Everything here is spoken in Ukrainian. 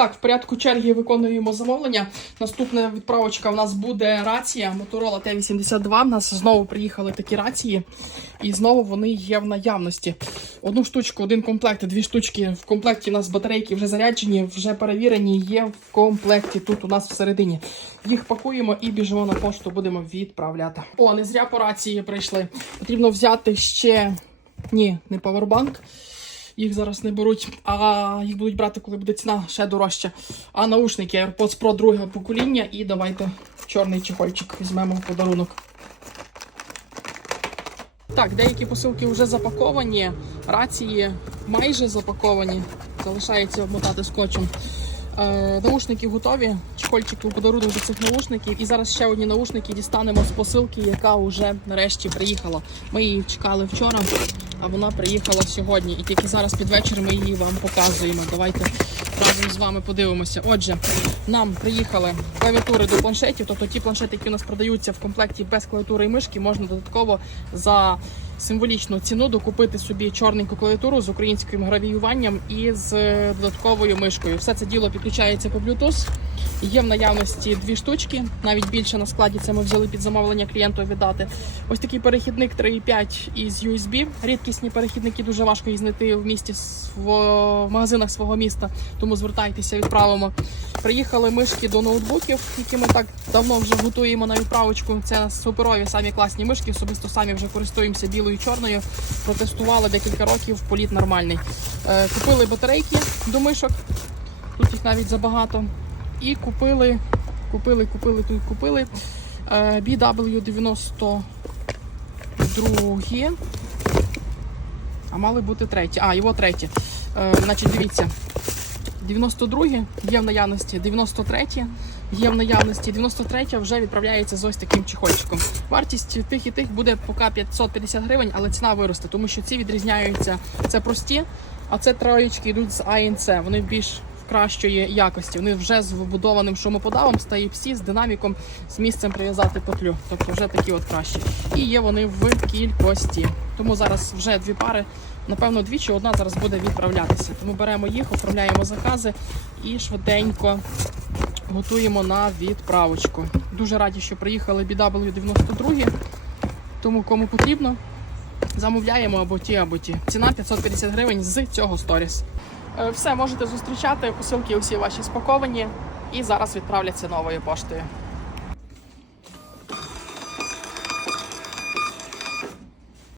Так, в порядку черги виконуємо замовлення. Наступна відправочка в нас буде рація Motorola T82. У нас знову приїхали такі рації, і знову вони є в наявності. Одну штучку, один комплект, дві штучки. В комплекті у нас батарейки вже заряджені, вже перевірені, є в комплекті тут у нас всередині. Їх пакуємо і біжимо на пошту, будемо відправляти. О, не зря по рації прийшли. Потрібно взяти ще. Ні, не павербанк. Їх зараз не беруть, а їх будуть брати, коли буде ціна ще дорожча. А наушники AirPods Pro другого покоління. І давайте чорний чехольчик візьмемо в подарунок. Так, деякі посилки вже запаковані, рації майже запаковані. Залишається обмотати скотчем. Е, наушники готові. Чехольчик у подарунок до цих наушників. І зараз ще одні наушники дістанемо з посилки, яка вже нарешті приїхала. Ми її чекали вчора, а вона приїхала сьогодні. І тільки зараз під вечір ми її вам показуємо. Давайте разом з вами подивимося. Отже, нам приїхали клавіатури до планшетів, тобто ті планшети, які у нас продаються в комплекті без клавіатури і мишки, можна додатково за символічну ціну докупити собі чорненьку клавіатуру з українським гравіюванням і з додатковою мишкою. Все це діло підключається по Bluetooth. Є в наявності дві штучки, навіть більше на складі. Це ми взяли під замовлення клієнту віддати. Ось такий перехідник 3.5 із USB. Рідкісні перехідники дуже важко їх знайти в місті в магазинах свого міста, тому звертайтеся, відправимо. Приїхали мишки до ноутбуків, які ми так давно вже готуємо на відправочку. Це суперові самі класні мишки. Особисто самі вже користуємося білою і чорною. Протестували декілька років. Політ нормальний. Е, Купили батарейки до мишок. Тут їх навіть забагато. І купили, купили, купили, тут купили е, BW92. А мали бути треті. А, його треті. Е, значить, дивіться. 92 є в наявності, 93 є в наявності, 93 вже відправляється з ось таким чехольчиком. Вартість тих і тих буде поки 550 гривень, але ціна виросте, тому що ці відрізняються. Це прості, а це троєчки йдуть з ANC. Вони більш кращої якості. Вони вже з вбудованим шумоподавом, з Type-C, з динаміком, з місцем прив'язати петлю. Тобто вже такі от кращі. І є вони в кількості. Тому зараз вже дві пари. Напевно, дві чи одна зараз буде відправлятися. Тому беремо їх, оформляємо закази і швиденько готуємо на відправочку. Дуже раді, що приїхали BW92. Тому кому потрібно, замовляємо або ті, або ті. Ціна 550 гривень з цього сторіс. Е, Все можете зустрічати. Посилки усі ваші спаковані і зараз відправляться новою поштою.